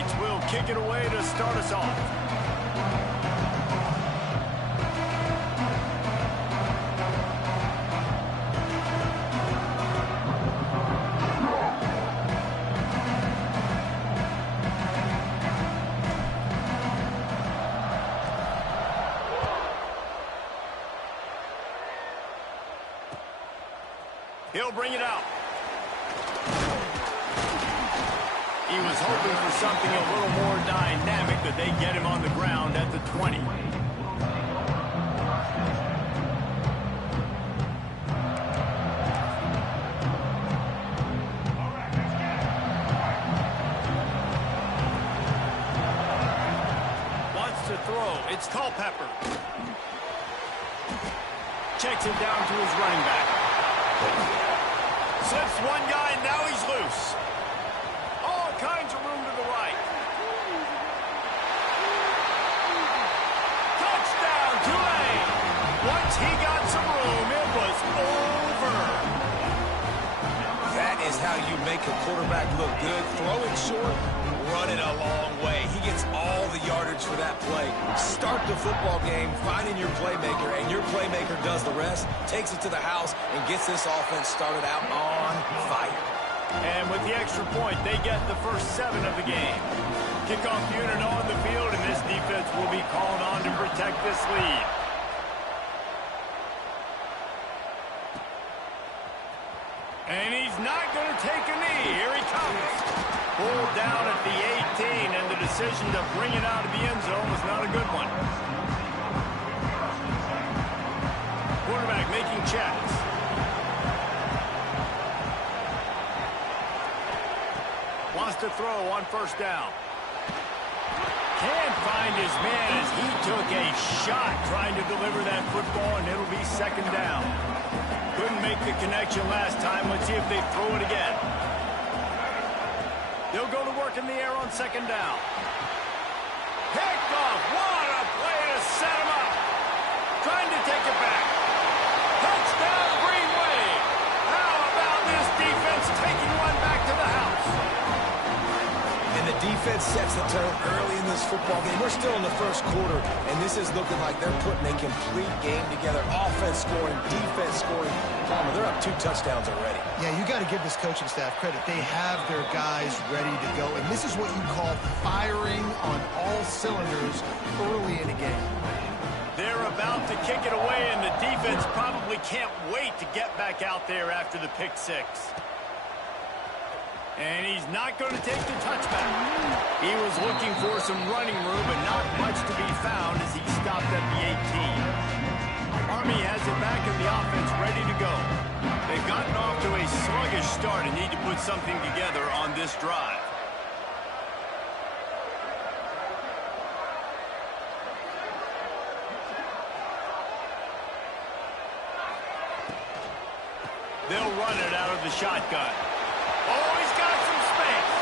Knights will kick it away to start us off. He'll bring it out. He was hoping for something a little more dynamic, but they get him on the ground at the 20. Wants to throw. It's Culpepper. Checks it down to his running back. Slips one guy, and now he's loose. All kinds of room to the right. Touchdown, Tulane. Once he got some room, it was over. That is how you make a quarterback look good. Throw it short, run it a long way. He gets all the yardage for that play. Start the football game, finding your playmaker, and your playmaker does the rest, takes it to the house, and gets this offense started out on fire. And with the extra point, they get the first 7 of the game. Kickoff unit on the field, and this defense will be called on to protect this lead. And he's not going to take a knee. Here he comes. Pulled down at the 18, and the decision to bring it out of the end zone was not a good one. Quarterback making checks. Wants to throw on first down. Can't find his man as he took a shot trying to deliver that football, and it'll be second down. Couldn't make the connection last time. Let's see if they throw it again. They'll go to work in the air on second down. Picked off. What a play to set him up. Trying to take it back. Touchdown, Green Wave. How about this defense taking one back to the house? And the defense sets the tone early in this football game. We're still in the first quarter, and this is looking like they're putting a complete game together. Offense scoring, defense scoring. Palmer, they're up 2 touchdowns already. Yeah, you got to give this coaching staff credit. They have their guys ready to go, and this is what you call firing on all cylinders early in a game. They're about to kick it away, and the defense probably can't wait to get back out there after the pick 6. And he's not going to take the touchback. He was looking for some running room, but not much to be found as he stopped at the 18. Army has it back in the offense ready to go. They've gotten off to a sluggish start and need to put something together on this drive. They'll run it out of the shotgun. Oh, he's got some space.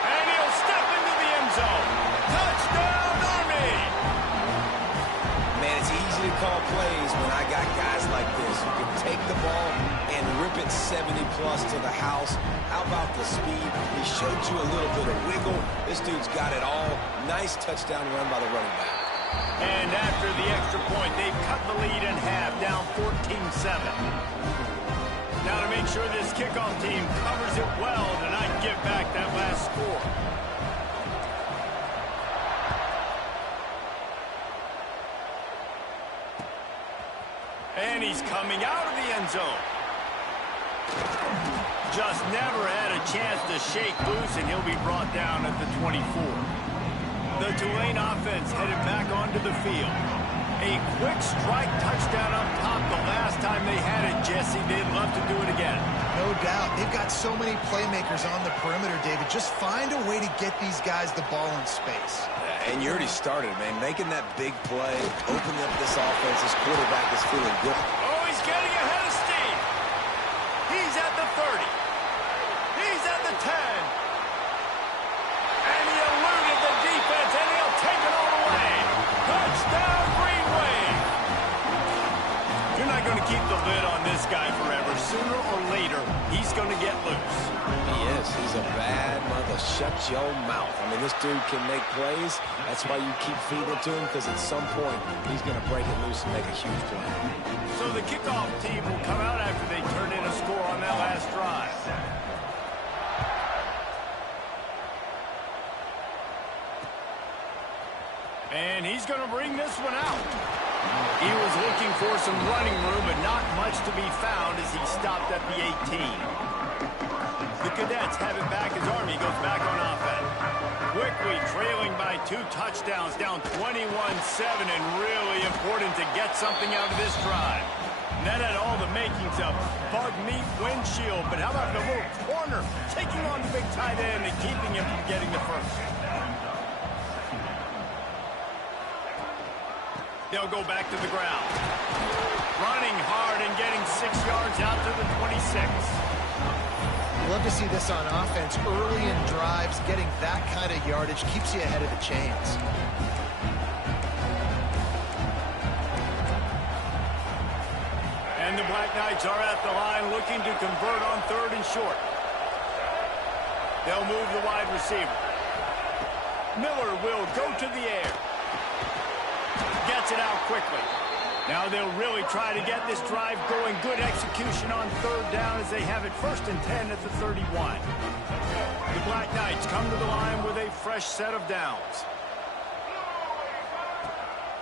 And he'll step into the end zone. Touchdown, Army! Man, it's easy to call plays when I got guys like this who can take the ball and rip it 70-plus to the house. How about the speed? He showed you a little bit of wiggle. This dude's got it all. Nice touchdown run by the running back. And after the extra point, they've cut the lead in half, down 14-7. Now to make sure this kickoff team covers it well to not give back that last score. And he's coming out of the end zone. Just never had a chance to shake loose, and he'll be brought down at the 24. The Tulane offense headed back onto the field. A quick strike touchdown up top the last time they had it, Jesse. They'd love to do it again. No doubt. They've got so many playmakers on the perimeter, David. Just find a way to get these guys the ball in space. And you already started, man. Making that big play, opening up this offense. This quarterback is feeling good. Oh, he's getting ahead of steam. He's at the 30. He's at the 10. And he eluded the defense, and he'll take it all the way. Touchdown, Green Wave. You're not going going to keep the lid on this guy forever. Sooner or later, he's going to get loose. He is. He's a bad mother. Shut your mouth. I mean, this dude can make plays. That's why you keep feeding it to him, because at some point, he's going to break it loose and make a huge play. So the kickoff team will come out after they turn in a score on that last drive. And he's going to bring this one out. He was looking for some running room, but not much to be found as he stopped at the 18. The Cadets have it back as Army goes back on offense. Quickly trailing by 2 touchdowns, down 21-7, and really important to get something out of this drive. And that had all the makings of bug meat windshield, but how about the little corner taking on the big tight end and keeping him from getting the first? They'll go back to the ground. Running hard and getting 6 yards out to the 26. You love to see this on offense. Early in drives, getting that kind of yardage keeps you ahead of the chains. And the Black Knights are at the line looking to convert on 3rd and short. They'll move the wide receiver. Miller will go to the air. Gets it out quickly. Now they'll really try to get this drive going. Good execution on 3rd down as they have it 1st and 10 at the 31. The Black Knights come to the line with a fresh set of downs.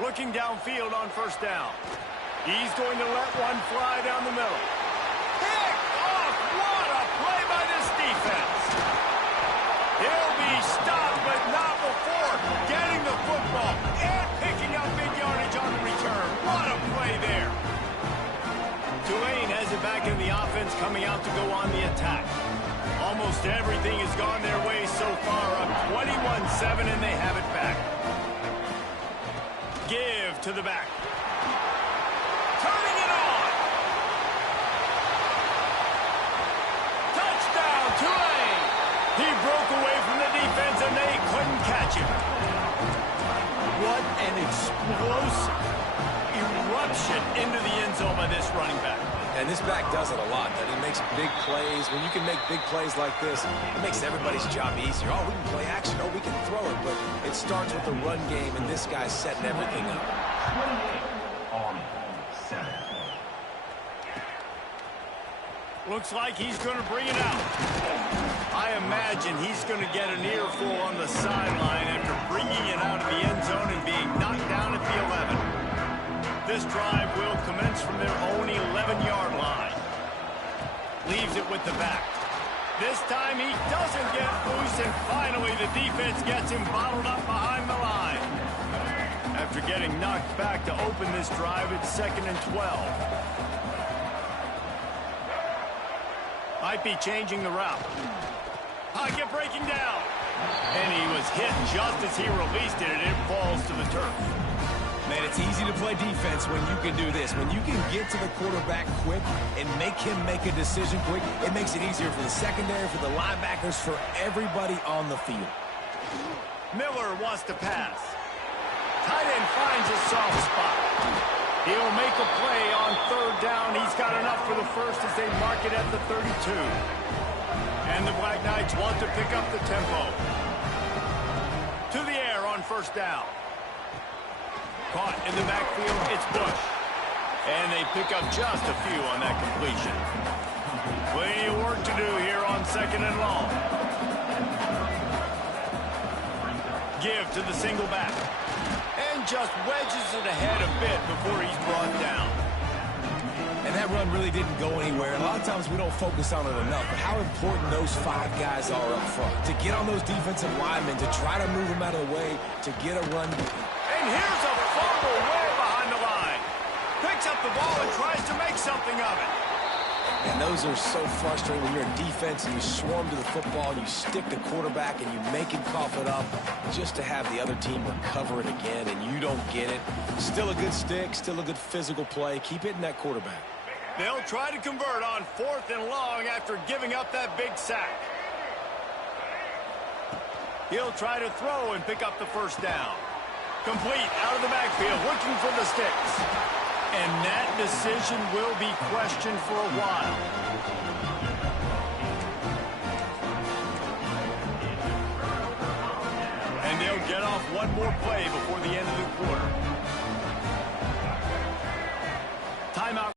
Looking downfield on 1st down. He's going to let one fly down the middle. Picked off! What a play by this defense! He'll be stopped, but not before getting the football and picking up big yardage on the return. What a play there. Tulane has it back in the offense, coming out to go on the attack. Almost everything has gone their way so far, up 21-7, and they have it back. Give to the back. Turning it on. Touchdown, Tulane. He broke away from the defense, and they couldn't catch him. What an explosive eruption into the end zone by this running back. And this back does it a lot. That he makes big plays. When you can make big plays like this, it makes everybody's job easier. Oh, we can play action. Oh, we can throw it. But it starts with the run game, and this guy's setting everything up. Looks like he's going to bring it out. I imagine he's going to get an earful on the sideline after bringing it out of the end zone and being knocked down at the 11. This drive will commence from their own 11-yard line. Leaves it with the back. This time he doesn't get loose, and finally the defense gets him bottled up behind the line. After getting knocked back to open this drive, it's 2nd and 12. Might be changing the route. Pocket breaking down. And he was hit just as he released it, and it falls to the turf. Man, it's easy to play defense when you can do this. When you can get to the quarterback quick and make him make a decision quick, it makes it easier for the secondary, for the linebackers, for everybody on the field. Miller wants to pass. Tight end finds a soft spot. He'll make a play on 3rd down. He's got enough for the first as they mark it at the 32. And the Black Knights want to pick up the tempo. To the air on 1st down. Caught in the backfield, it's Bush. And they pick up just a few on that completion. Plenty of work to do here on 2nd and long. Give to the single back. And just wedges it ahead a bit before he's brought down. And that run really didn't go anywhere. A lot of times we don't focus on it enough, but how important those 5 guys are up front. To get on those defensive linemen, to try to move them out of the way, to get a run. And here's a fumble way behind the line. Picks up the ball and tries to make something of it. And those are so frustrating when you're in defense and you swarm to the football and you stick the quarterback and you make him cough it up just to have the other team recover it again and you don't get it. Still a good stick, still a good physical play. Keep hitting that quarterback. They'll try to convert on 4th and long after giving up that big sack. He'll try to throw and pick up the 1st down. Complete out of the backfield, looking for the sticks. And that decision will be questioned for a while. And they'll get off one more play before the end of the quarter. Timeout.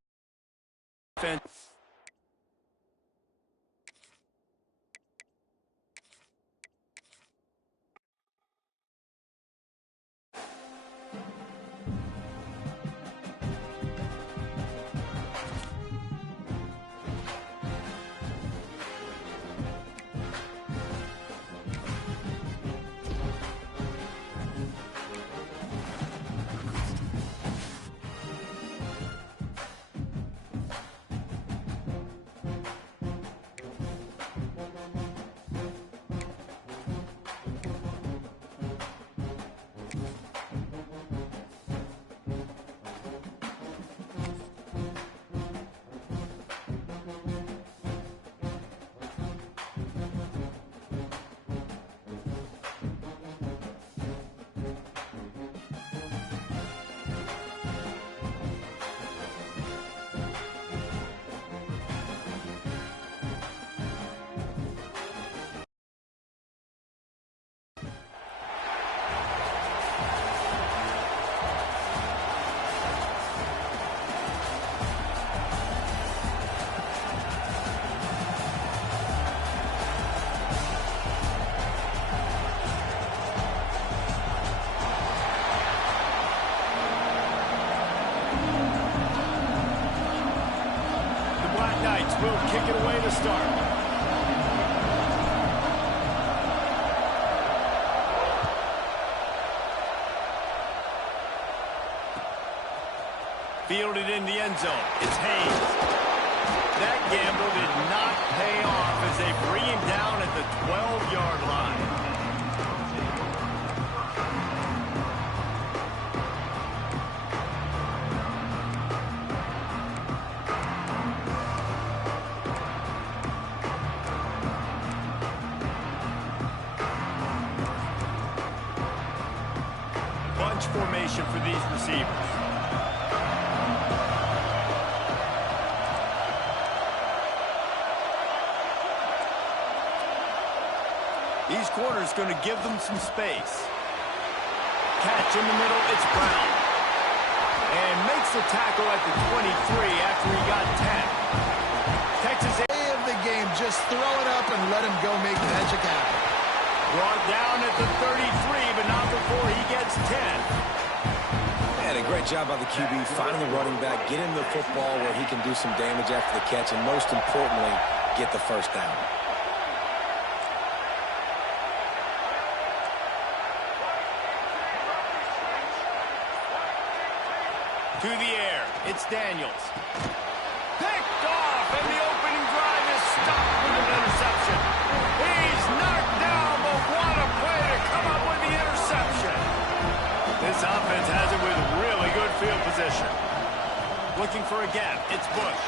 Will kick it away to start. Fielded in the end zone. It's Haynes. That gamble did not pay off as they bring him down at the 12-yard line. Formation for these receivers. These corners going to give them some space. Catch in the middle, it's Brown. And makes the tackle at the 23 after he got 10. Texas Of the game, just throw it up and let him go make magic happen. Brought down at the 33, but not before he gets 10. And a great job by the QB, finding the running back, get him the football where he can do some damage after the catch, and most importantly, get the first down. To the air, it's Daniels. Picked off, and the opening drive is stopped with an interception. He's knocked down, but what a play to come up with the interception. This offense has it with really good field position. Looking for a gap, it's Bush.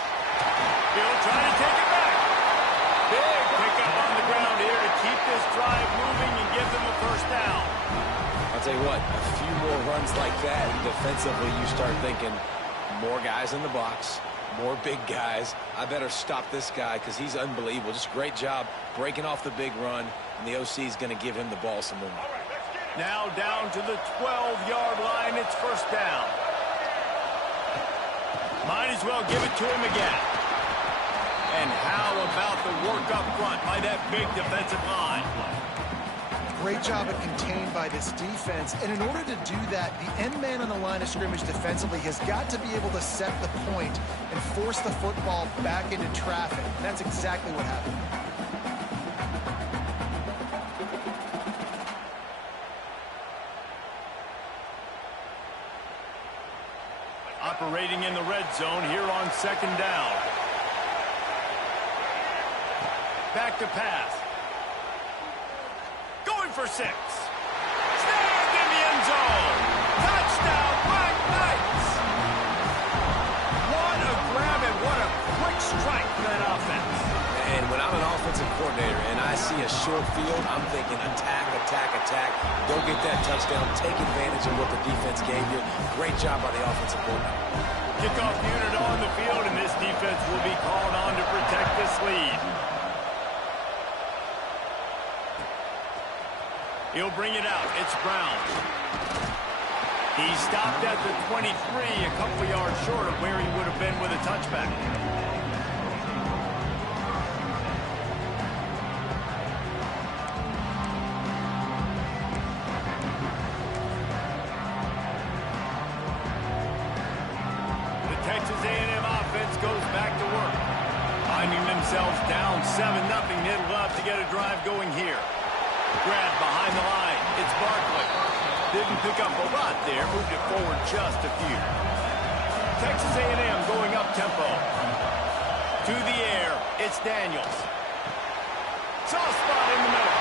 He'll try to take it back. Big pickup on the ground here to keep this drive moving and give them a first down. I'll tell you what, a few more runs like that, defensively you start thinking, more guys in the box, more big guys. I better stop this guy because he's unbelievable. Just a great job breaking off the big run, and the OC is going to give him the ball some more. Now down to the 12-yard line, it's first down. Might as well give it to him again. And how about the work up front by that big defensive line? Great job of contained by this defense. And in order to do that, the end man on the line of scrimmage defensively has got to be able to set the point and force the football back into traffic. And that's exactly what happened. Operating in the red zone here on second down. Back to pass. Going for 6. Snagged in the end zone. Touchdown, Black Knights. What a grab and what a quick strike for that offense. And when I'm an offensive coordinator and I see a short field, I'm thinking attack, attack, attack. Go get that touchdown. Take advantage of what the defense gave you. Great job by the offensive coordinator. Kickoff unit on the field, and this defense will be called on to protect this lead. He'll bring it out. It's Brown. He stopped at the 23, a couple yards short of where he would have been with a touchback. The Texas A&M offense goes back to work. Finding themselves down 7-0, they'd love to get a drive going here. Grab behind the line. It's Barkley. Didn't pick up a lot there. Moved it forward just a few. Texas A&M going up tempo. To the air. It's Daniels. Soft spot in the middle.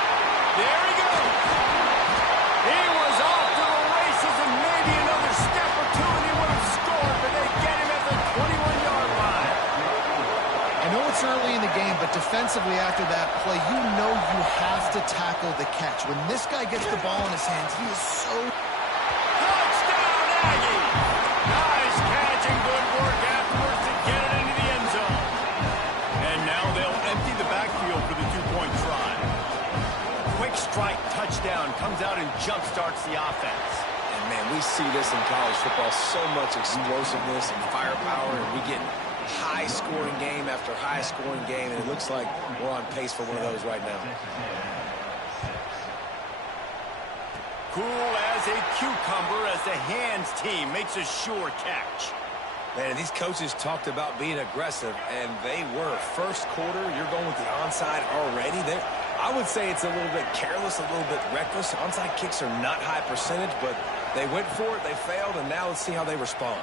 There he goes. He was off to the races and maybe another step or two and he would have scored, but they get him at the 21-yard line. I know it's early in the game, but defensively after that play, you know you have to tackle the catch. When this guy gets the ball in his hands, he is so... Touchdown, Aggie! Nice catch and good work afterwards to get it into the end zone. And now they'll empty the backfield for the two-point try. Quick strike touchdown comes out and jump-starts the offense. And, man, we see this in college football, so much explosiveness and firepower, and we get high-scoring game after high-scoring game, and it looks like we're on pace for one of those right now. Cool as a cucumber as the hands team makes a sure catch. Man, and these coaches talked about being aggressive, and they were. First quarter, you're going with the onside already. I would say it's a little bit careless, a little bit reckless. Onside kicks are not high percentage, but they went for it, they failed, and now let's see how they respond.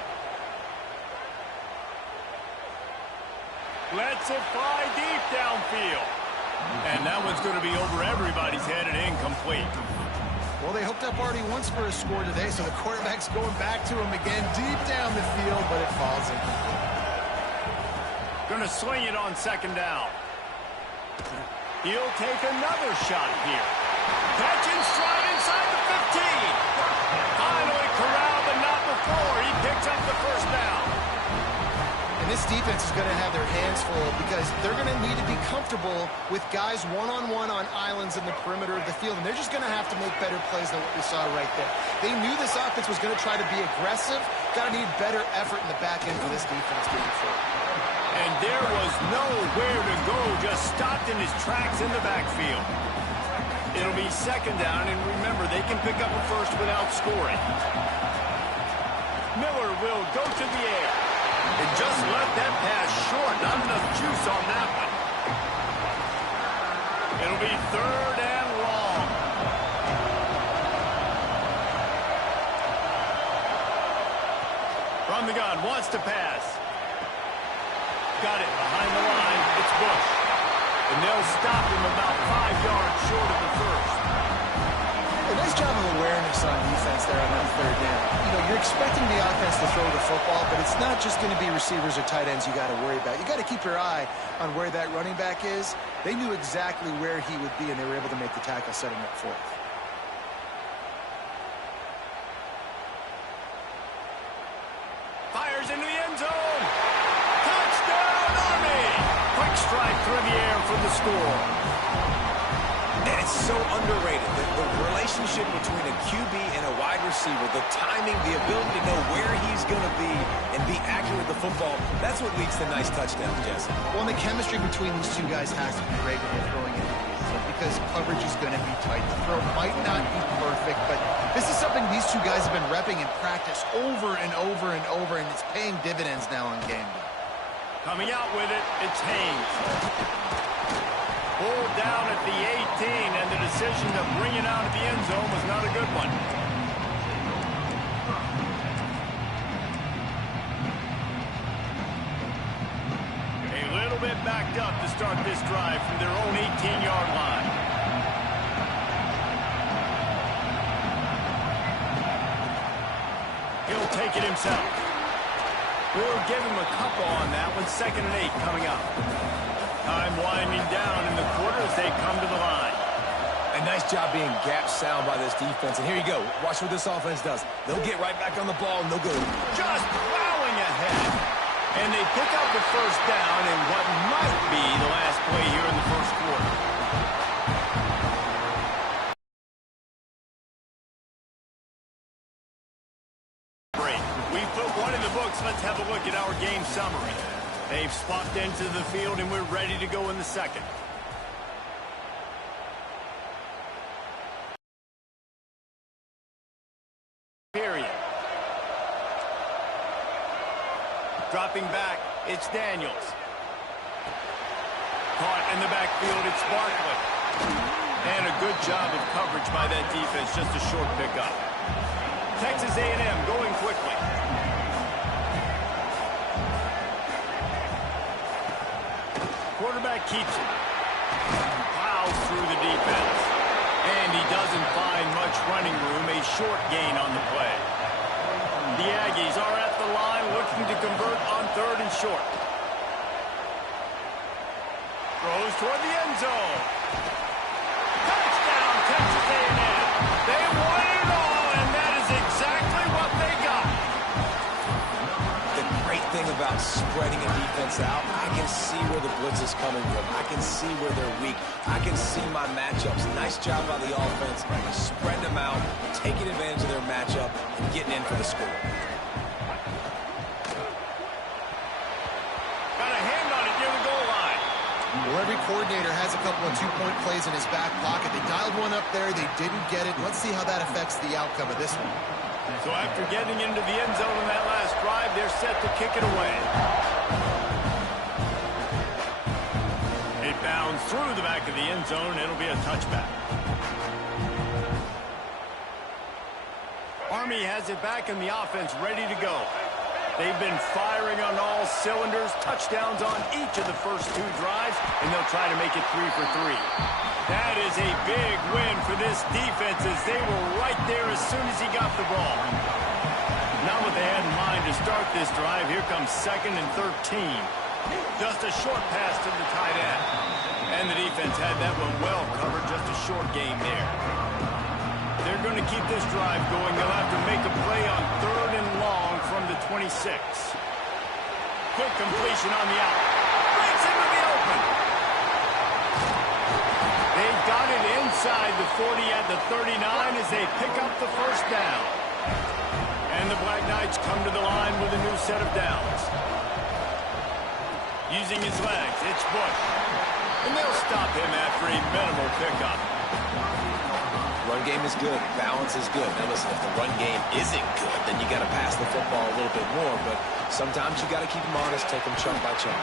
Let's it fly deep downfield. And that one's going to be over everybody's head and incomplete. Well, they hooked up already once for a score today, so the quarterback's going back to him again deep down the field, but it falls incomplete. Going to swing it on second down. He'll take another shot here. Catch and stride inside the 15. Finally corralled, but not before. He picks up the first down. And this defense is going to have their hands full because they're going to need to be comfortable with guys one-on-one on islands in the perimeter of the field, and they're just going to have to make better plays than what we saw right there. They knew this offense was going to try to be aggressive. Got to need better effort in the back end for this defense moving forward. And there was nowhere to go, just stopped in his tracks in the backfield. It'll be second down, and remember, they can pick up a first without scoring. Miller will go to the air. And just left that pass short. Not enough juice on that one. It'll be third and long. From the gun, wants to pass. Got it behind the line. It's Bush. And they'll stop him about 5 yards short of the first. A nice job of awareness on defense there on that third down. You know, you're expecting the offense to throw the football, but it's not just going to be receivers or tight ends you got to worry about. You got to keep your eye on where that running back is. They knew exactly where he would be, and they were able to make the tackle, setting up for it. Fires into the end zone. Touchdown, Army! Quick strike through the air for the score. And it's so underrated, the relationship between a QB and a wide receiver, the timing, the ability to know where he's going to be and be accurate with the football, that's what leads to nice touchdowns, Jesse. Well, and the chemistry between these two guys has to be great when they're throwing it because coverage is going to be tight. The throw might not be perfect, but this is something these two guys have been repping in practice over and over and over, and it's paying dividends now on game day. Coming out with it, it's Haynes. Pulled down at the 18, and the decision to bring it out of the end zone was not a good one. A little bit backed up to start this drive from their own 18-yard line. He'll take it himself. We'll give him a couple on that one. 2nd and 8 coming up. Time winding down in the quarter as they come to the line. A nice job being gap sound by this defense. And here you go. Watch what this offense does. They'll get right back on the ball, and they'll go. Just plowing ahead. pick up the first down in what might be the last play here in the first quarter. We've put one in the books. Let's have a look at our game summary. They've swapped into the field, and we're ready to go in the second. Period. Dropping back, it's Daniels. Caught in the backfield, it's Barkley. And a good job of coverage by that defense, just a short pickup. Texas A&M going quickly. Quarterback keeps it. Plows through the defense. And he doesn't find much running room, a short gain on the play. The Aggies are at the line looking to convert on 3rd and short. Throws toward the end zone. Touchdown, Texas A&M. They won it all, and that is exactly what they got. The great thing about spreading a defense out, I can see where the blitz is coming from. I can see where they're weak. I can see my matchups. Nice job by the offense, spreading them out, taking advantage of their matchup, and getting in for the score. Got a hand on it near the goal line. Well, every coordinator has a couple of two-point plays in his back pocket. They dialed one up there. They didn't get it. Let's see how that affects the outcome of this one. So after getting into the end zone in that last drive, they're set to kick it away. It bounds through the back of the end zone. It'll be a touchback. Army has it back in the offense, ready to go. They've been firing on all cylinders, touchdowns on each of the first 2 drives, and they'll try to make it 3 for 3. That is a big win for this defense as they were right there as soon as he got the ball. Not what they had in mind to start this drive. Here comes 2nd and 13. Just a short pass to the tight end. And the defense had that one well covered, just a short gain there. They're going to keep this drive going. They'll have to make a play on 3rd and long from the 26. Quick completion on the out. Breaks into the open. They've got it inside the 40 at the 39 as they pick up the first down. And the Black Knights come to the line with a new set of downs. Using his legs, it's Bush. And they'll stop him after a minimal pickup. Run game is good. Balance is good. Now listen, if the run game isn't good, then you got to pass the football a little bit more. But sometimes you got to keep them honest, take them chunk by chunk.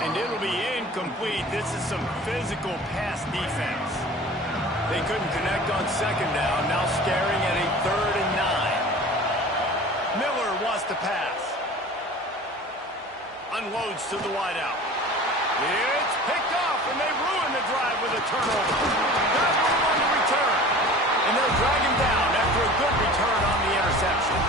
And it'll be incomplete. This is some physical pass defense. They couldn't connect on 2nd down. Now staring at a 3rd and 9. Miller wants to pass. Unloads to the wideout. It's picked off, and they ruin the drive with a turnover. Got room on the return. And they'll drag him down after a good return on the interception.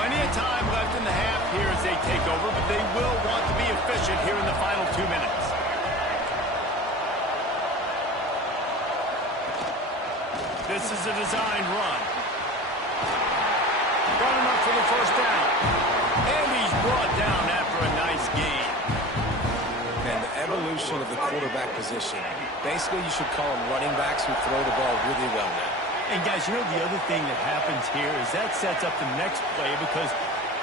Plenty of time left in the half here as they take over, but they will want to be efficient here in the final 2 minutes. This is a designed run. Got enough for the first down. And he's brought down after a nice gain. And the evolution of the quarterback position. Basically, you should call them running backs who throw the ball really well now. And guys, you know the other thing that happens here is that sets up the next play because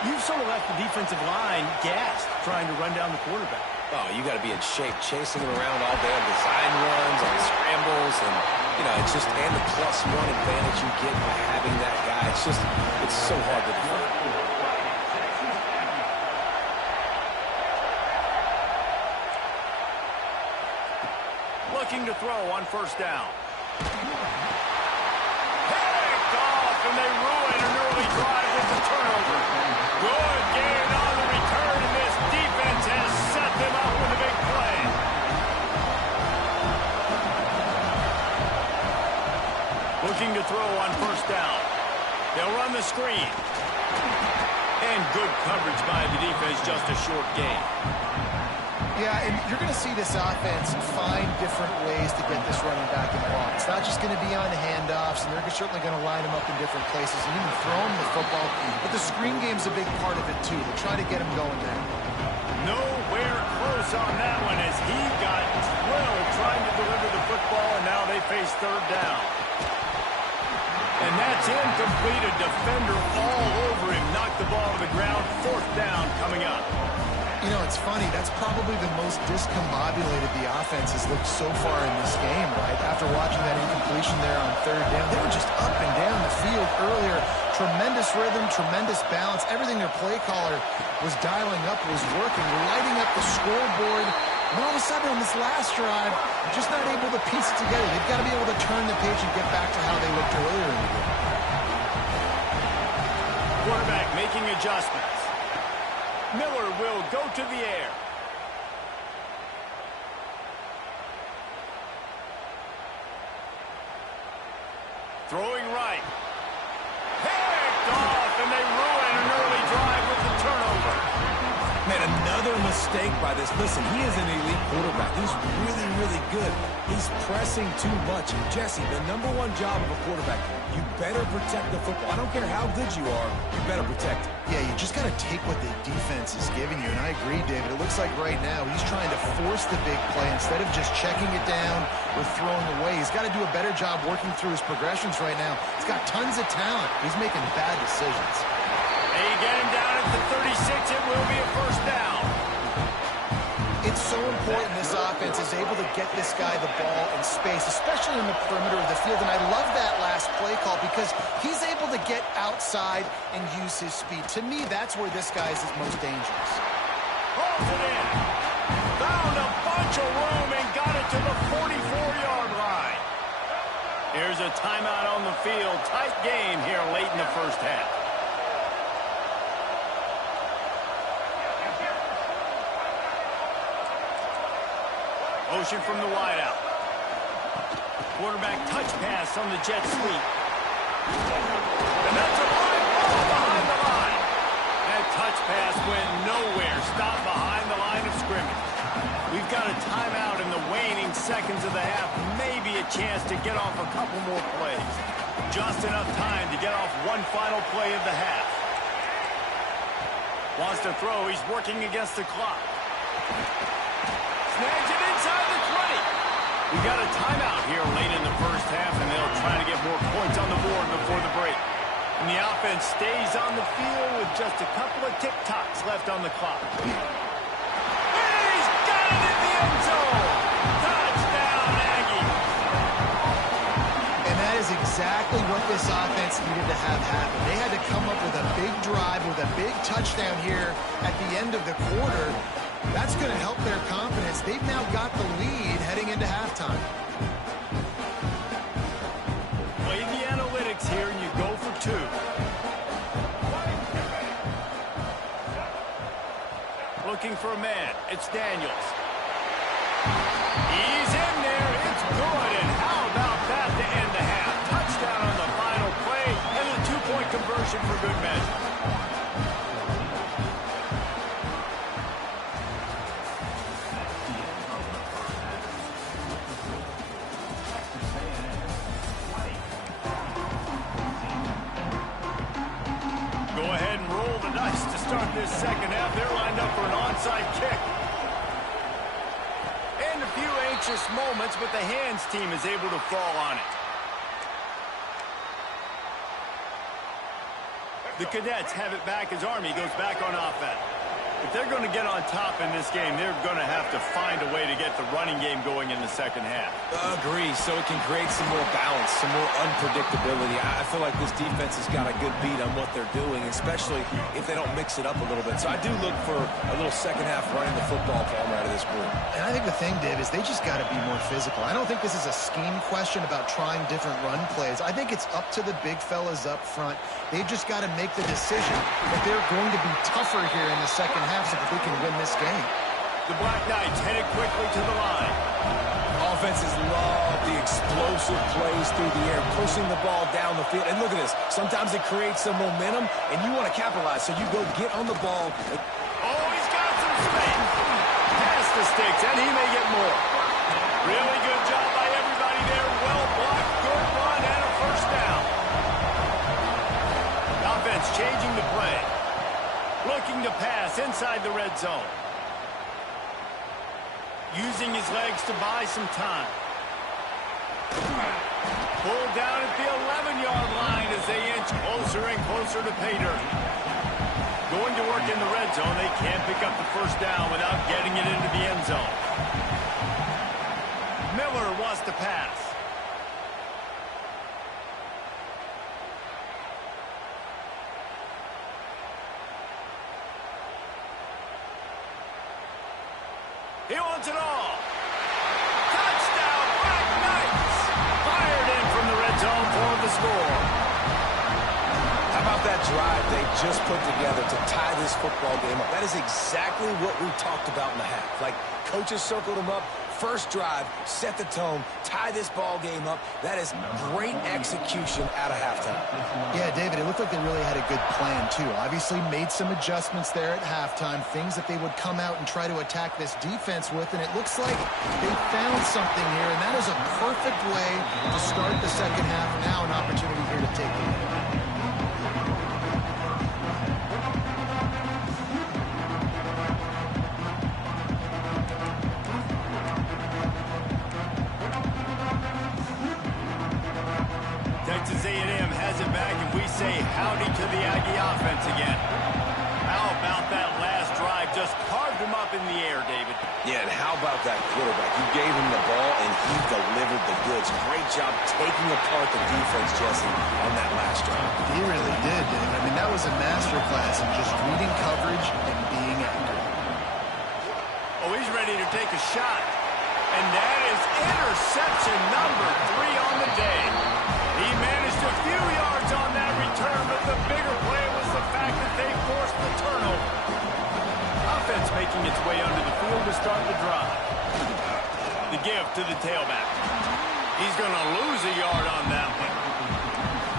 you've sort of left the defensive line gassed trying to run down the quarterback. Oh, you got to be in shape, chasing him around all day on design runs, on scrambles, and, you know, it's just, and the +1 advantage you get by having that guy. It's just, it's so hard to defend. Looking to throw on 1st down. Picked off, and they ruin an early drive with the turnover. Good gain on the return, and this defense has set them up with a big play. Looking to throw on 1st down. They'll run the screen. And good coverage by the defense, just a short gain. Yeah, and you're going to see this offense find different ways to get this running back involved. It's not just going to be on handoffs, and they're certainly going to line him up in different places and even throw him the football. But the screen game's a big part of it, too. They'll try to get him going there. Nowhere close on that one as he got drilled trying to deliver the football, and now they face third down. And that's incomplete. A defender all over him. Knocked the ball to the ground. Fourth down coming up. You know, it's funny. That's probably the most discombobulated the offense has looked so far in this game, right? After watching that incompletion there on third down, they were just up and down the field earlier. Tremendous rhythm, tremendous balance. Everything their play caller was dialing up was working, lighting up the scoreboard. And all of a sudden on this last drive, just not able to piece it together. They've got to be able to turn the page and get back to how they looked earlier in the game. Quarterback making adjustments. Miller will go to the air. Throwing right. Picked off, and they ruin an early drive with the turnover. Man, another mistake by this. Listen, he is an elite quarterback. He's really, really good. He's pressing too much. Jesse, the number one job of a quarterback, you better protect the football. I don't care how good you are, you better protect it. Yeah, you just got to take what the defense is giving you. And I agree, David. It looks like right now he's trying to force the big play instead of just checking it down or throwing away. He's got to do a better job working through his progressions right now. He's got tons of talent. He's making bad decisions. They get him down at the 36. It will be a first down. It's so important this offense is able to get this guy the ball in space, especially in the perimeter of the field. And I love that last play call because he's able to get outside and use his speed. To me, that's where this guy is most dangerous. Holds it in. Found a bunch of room and got it to the 44-yard line. Here's a timeout on the field. Tight game here late in the first half. Motion from the wideout. Quarterback touch pass on the jet sweep. And that's a line ball behind the line. That touch pass went nowhere. Stopped behind the line of scrimmage. We've got a timeout in the waning seconds of the half. Maybe a chance to get off a couple more plays. Just enough time to get off one final play of the half. Wants to throw. He's working against the clock. Snags it inside the 20. We got a timeout here late in the first half, and they'll try to get more points on the board before the break. And the offense stays on the field with just a couple of tick-tocks left on the clock. And he's got it in the end zone. Touchdown, Aggie. And that is exactly what this offense needed to have happen. They had to come up with a big drive with a big touchdown here at the end of the quarter. That's going to help their confidence. They've now got the lead heading into halftime. Play the analytics here, and you go for two. Looking for a man. It's Daniels. He's in there. It's good. And how about that to end the half? Touchdown on the final play, and a two-point conversion for good measure. Start this second half. They're lined up for an onside kick. And a few anxious moments, but the hands team is able to fall on it. The Cadets have it back as Army goes back on offense. If they're going to get on top in this game, they're going to have to find a way to get the running game going in the second half. Agree, so it can create some more balance, some more unpredictability. I feel like this defense has got a good beat on what they're doing, especially if they don't mix it up a little bit. So I do look for a little second half running the football palm out of this group. And I think the thing, Dave, is they just got to be more physical. I don't think this is a scheme question about trying different run plays. I think it's up to the big fellas up front. They've just got to make the decision that they're going to be tougher here in the second half so that they can win this game. The Black Knights headed quickly to the line. Offenses love the explosive plays through the air, pushing the ball down the field. And look at this. Sometimes it creates some momentum, and you want to capitalize. So you go get on the ball. Oh, he's got some space. Pass the sticks, and he may get more. Really good job by everybody there. Well blocked, good run, and a first down. Offense changing the play. Looking to pass inside the red zone. Using his legs to buy some time. Pulled down at the 11-yard line as they inch closer and closer to pay dirt. Going to work in the red zone. They can't pick up the first down without getting it into the end zone. Miller wants to pass. He wants it all. Touchdown, Black Knights! Fired in from the red zone for the score. How about that drive they just put together to tie this football game up? That is exactly what we talked about in the half. Like, coaches circled them up. First drive, set the tone, tie this ball game up. That is great execution out of halftime. Yeah, David, it looked like they really had a good plan, too. Obviously made some adjustments there at halftime, things that they would come out and try to attack this defense with, and it looks like they found something here, and that is a perfect way to start the second half. Now an opportunity here to take it. Texas A&M has it back, and we say howdy to the Aggie offense again. How about that last drive? Just carved him up in the air, David. Yeah, and how about that quarterback? You gave him the ball, and he delivered the goods. Great job taking apart the defense, Jesse, on that last drive. He really did, David. I mean, that was a masterclass in just reading coverage and being accurate. Oh, he's ready to take a shot. And that is interception number 3 on the day. He managed a few yards on that return, but the bigger play was the fact that they forced the turnover. Offense making its way under the field to start the drive. The give to the tailback. He's going to lose a yard on that one.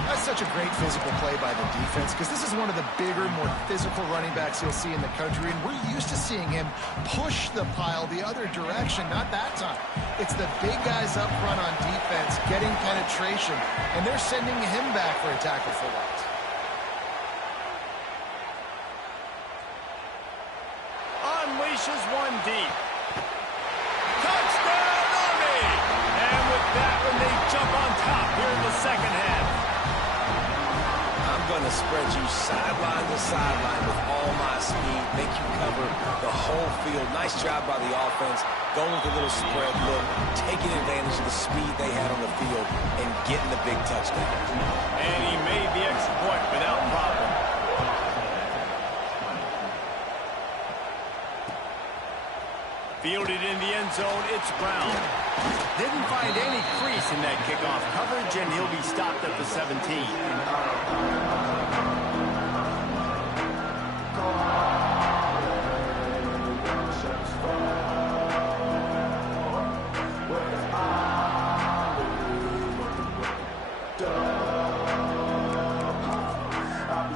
That's such a great physical play by the defense because this is one of the bigger, more physical running backs you'll see in the country, and we're used to seeing him push the pile the other direction. Not that time. It's the big guys up front on defense getting penetration, and they're sending him back for a tackle for loss. Unleashes one deep. Touchdown, Army! And with that one, they jump on top here in the second half. I'm going to spread you sideline to sideline with all my speed, make you cover the whole field. Nice job by the offense, going with a little spread look, taking advantage of the speed they had on the field, and getting the big touchdown. And he made the extra point without problem. Fielded in the end zone, it's Brown. Didn't find any crease in that kickoff coverage, and he'll be stopped at the 17.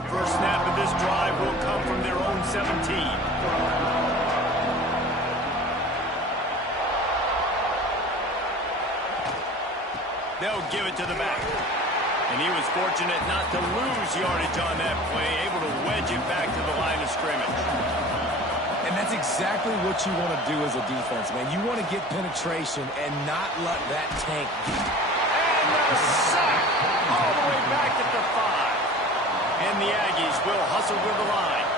First snap of this drive will come from their own 17. They'll give it to the back. And he was fortunate not to lose yardage on that play, able to wedge it back to the line of scrimmage. And that's exactly what you want to do as a defense, man. You want to get penetration and not let that tank get. And the sack all the way back at the 5. And the Aggies will hustle to the line.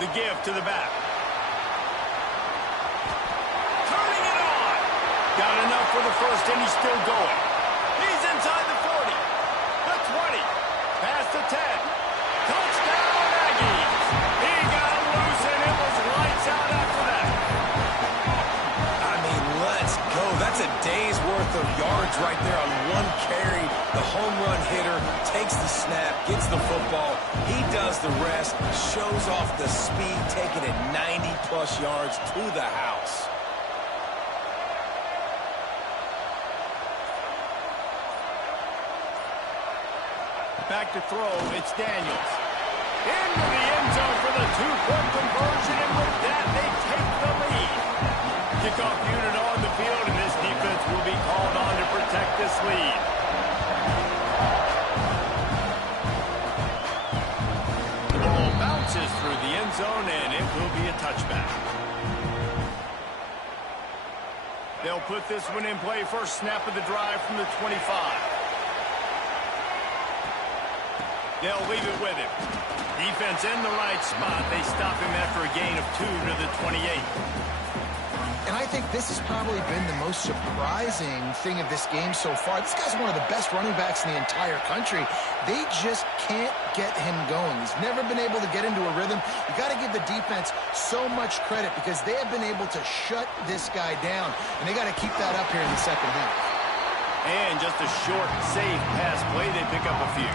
The give to the back. Got enough for the first, and he's still going. He's inside the 40, the 20, past the 10. Touchdown, Aggies. He got loose, and it was lights out after that. I mean, let's go. That's a day's worth of yards right there on one carry. The home run hitter takes the snap, gets the football. He does the rest, shows off the speed, taking it 90-plus yards to the house. Back to throw, it's Daniels. Into the go for the two-point conversion, and with that, they take the lead. Kickoff unit on the field, and this defense will be called on to protect this lead. The ball bounces through the end zone, and it will be a touchback. They'll put this one in play. First snap of the drive from the 25. They'll leave it with him. Defense in the right spot. They stop him after a gain of 2 to the 28. And I think this has probably been the most surprising thing of this game so far. This guy's one of the best running backs in the entire country. They just can't get him going. He's never been able to get into a rhythm. You got to give the defense so much credit because they have been able to shut this guy down. And they got to keep that up here in the second half. And just a short, safe pass play. They pick up a few.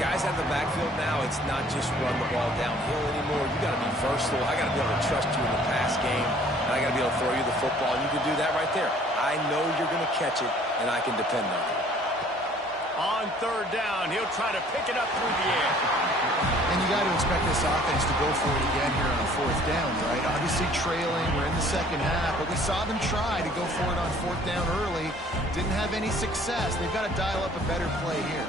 Guys out of the backfield now, it's not just run the ball downhill anymore. You got to be versatile. I got to be able to trust you in the pass game, and I got to be able to throw you the football, and you can do that right there. I know you're going to catch it, and I can depend on it. On third down, he'll try to pick it up through the air. And you got to expect this offense to go for it again here on fourth down, right? Obviously trailing, we're in the second half, but we saw them try to go for it on fourth down early. Didn't have any success. They've got to dial up a better play here.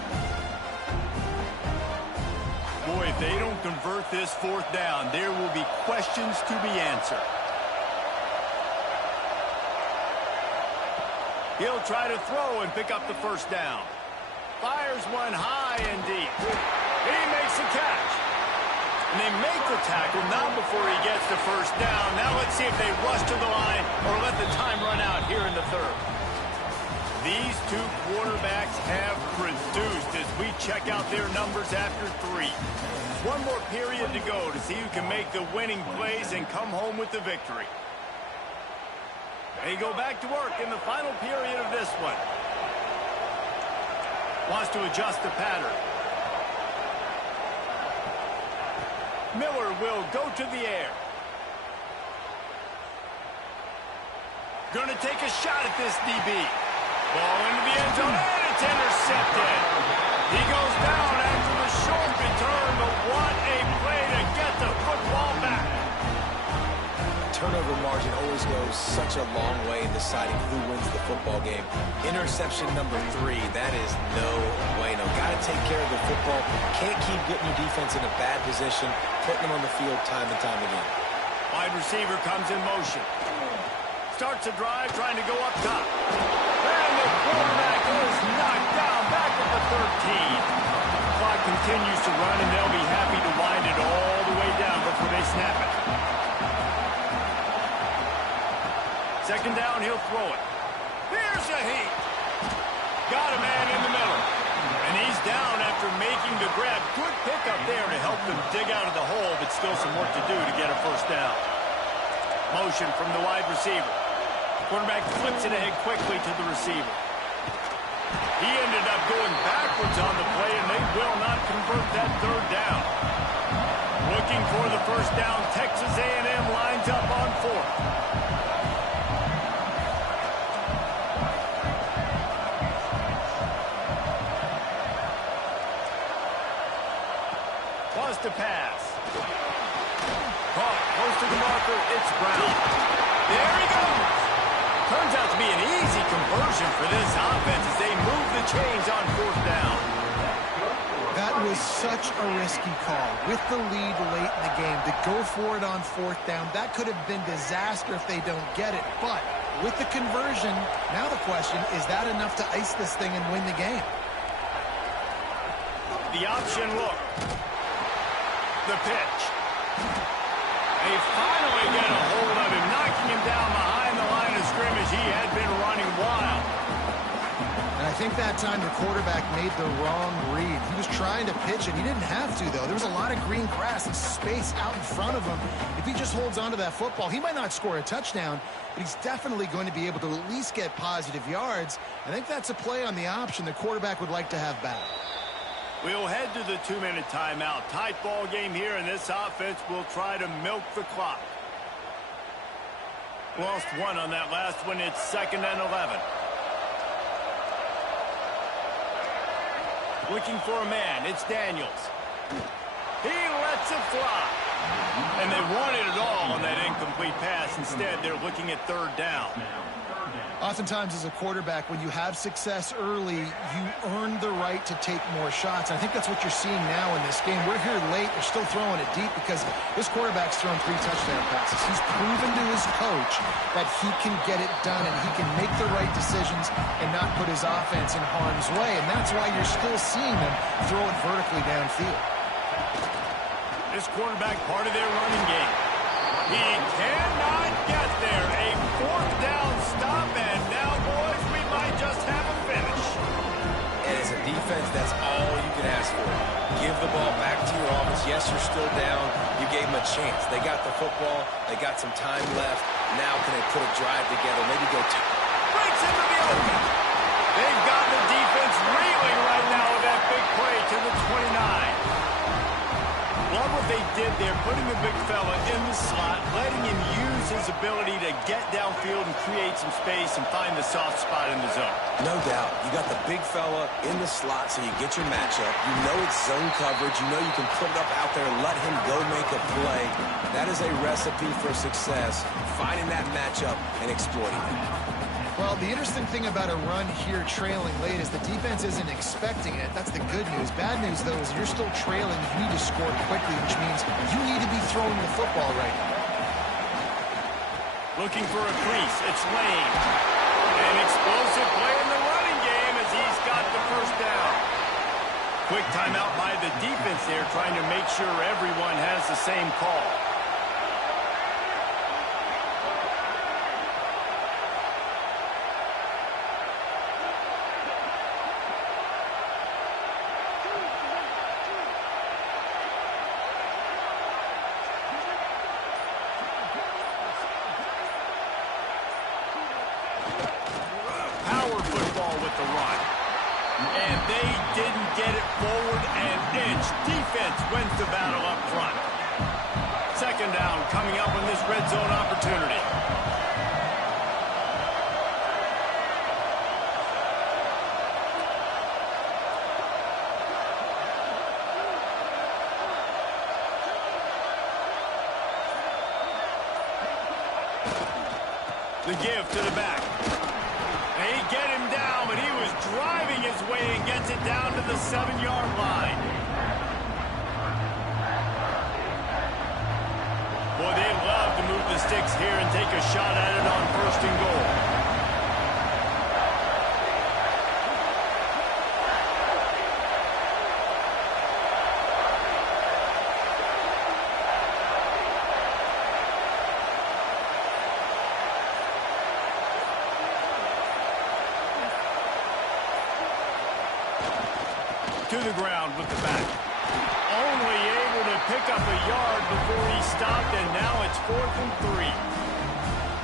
Boy, if they don't convert this fourth down, there will be questions to be answered. He'll try to throw and pick up the first down. Fires one high and deep. He makes the catch. And they make the tackle, not before he gets the first down. Now let's see if they rush to the line or let the time run out here in the third. These two quarterbacks have produced as we check out their numbers after 3. One more period to go to see who can make the winning plays and come home with the victory. They go back to work in the final period of this one. Wants to adjust the pattern. Miller will go to the air. Going to take a shot at this DB. Ball into the end zone, and it's intercepted. He goes down after the short return, but what a play to get the football back. Turnover margin always goes such a long way in deciding who wins the football game. Interception number 3, that is no bueno. Got to take care of the football. Can't keep getting your defense in a bad position, putting them on the field time and time again. Wide receiver comes in motion. Starts a drive, trying to go up top. And the quarterback is knocked down back at the 13. Clock continues to run, and they'll be happy to wind it all the way down before they snap it. Second down, he'll throw it. Here's a heat. Got a man in the middle. And he's down after making the grab. Good pickup there to help them dig out of the hole, but still some work to do to get a first down. Motion from the wide receiver. Quarterback flips it ahead quickly to the receiver. He ended up going backwards on the play, and they will not convert that third down. Looking for the first down, Texas A&M lines up on fourth. Wants to pass. Caught, close to the marker, it's Brown. There he goes. Turns out to be an easy conversion for this offense as they move the chains on fourth down. That was such a risky call with the lead late in the game to go for it on fourth down. That could have been disaster if they don't get it. But with the conversion, now the question, is that enough to ice this thing and win the game? The option look. The pitch. They finally get a hold of him, knocking him down behind the line of scrimmage. He had been running wild. And I think that time the quarterback made the wrong read. He was trying to pitch it. He didn't have to, though. There was a lot of green grass and space out in front of him. If he just holds on to that football, he might not score a touchdown, but he's definitely going to be able to at least get positive yards. I think that's a play on the option the quarterback would like to have back. We'll head to the 2-minute timeout. Tight ball game here, and this offense will try to milk the clock. Lost one on that last one. It's 2nd and 11. Looking for a man. It's Daniels. He lets it fly. And they wanted it all on that incomplete pass. Instead, they're looking at third down. Oftentimes as a quarterback, when you have success early, you earn the right to take more shots. And I think that's what you're seeing now in this game. We're here late. They're still throwing it deep because this quarterback's thrown 3 touchdown passes. He's proven to his coach that he can get it done and he can make the right decisions and not put his offense in harm's way. And that's why you're still seeing them throw it vertically downfield. This quarterback part of their running game. He cannot get there. A 4th down stop, and now, boys, we might just have a finish. And as a defense, that's all you can ask for. Give the ball back to your offense. Yes, you're still down. You gave them a chance. They got the football. They got some time left. Now can they put a drive together? Maybe go breaks into the open. They've got the defense reeling right now with that big play to the 29. Love what they did there, putting the big fella in the slot, letting him use his ability to get downfield and create some space and find the soft spot in the zone. No doubt. You got the big fella in the slot so you get your matchup. You know it's zone coverage. You know you can put it up out there and let him go make a play. That is a recipe for success, finding that matchup and exploiting it. Well, the interesting thing about a run here trailing late is the defense isn't expecting it. That's the good news. Bad news, though, is you're still trailing. You need to score quickly, which means you need to be throwing the football right now. Looking for a crease. It's Lane. An explosive play in the running game as he's got the first down. Quick timeout by the defense there, trying to make sure everyone has the same call. And they didn't get it forward an inch. Defense wins the battle up front. 2nd down coming up on this red zone opportunity. The give to the back. They get him down, but he was driving his way and gets it down to the 7-yard line. Boy, they love to move the sticks here and take a shot at it on 1st and goal. To the ground with the back. Only able to pick up a yard before he stopped, and now it's 4th and 3.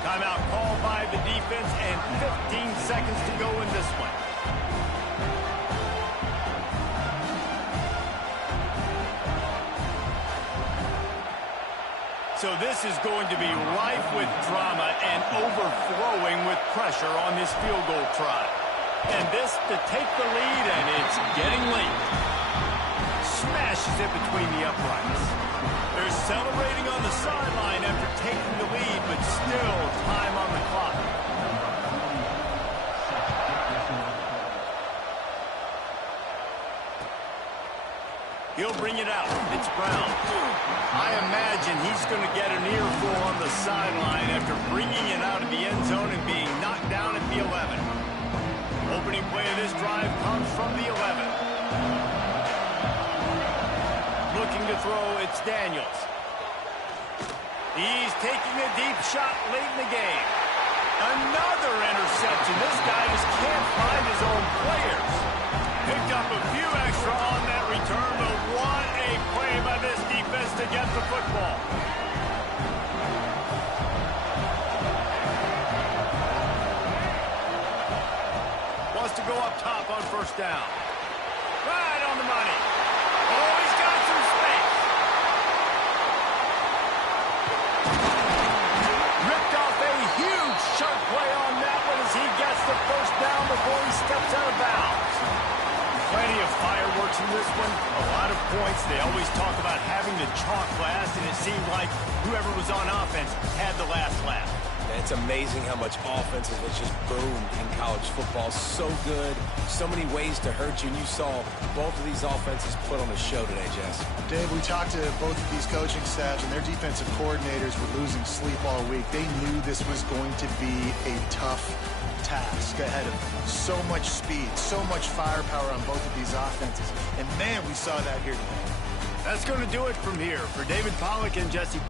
Timeout called by the defense, and 15 seconds to go in this one. So this is going to be rife with drama and overflowing with pressure on this field goal try. And this to take the lead, and it's getting late. Smashes it between the uprights. They're celebrating on the sideline after taking the lead, but still time on the clock. He'll bring it out. It's Brown. I imagine he's going to get an earful on the sideline after bringing it out of the end zone and being knocked down at the 11. Opening play of this drive comes from the 11. Looking to throw, it's Daniels. He's taking a deep shot late in the game. Another interception. This guy just can't find his own players. Picked up a few extra on that return, but what a play by this defense to get the football. To go up top on 1st down. Right on the money. Oh, he's got some space. Ripped off a huge sharp play on that one as he gets the 1st down before he steps out of bounds. Plenty of fireworks fireworks in this one. A lot of points. They always talk about having the chalk last, and it seemed like whoever was on offense had the last laugh. It's amazing how much offense has just boomed in college football. So good, so many ways to hurt you, and you saw both of these offenses put on a show today, Jess. Dave, we talked to both of these coaching staffs, and their defensive coordinators were losing sleep all week. They knew this was going to be a tough task ahead of them. So much speed, so much firepower on both of these offenses. And, man, we saw that here today. That's going to do it from here. For David Pollack and Jesse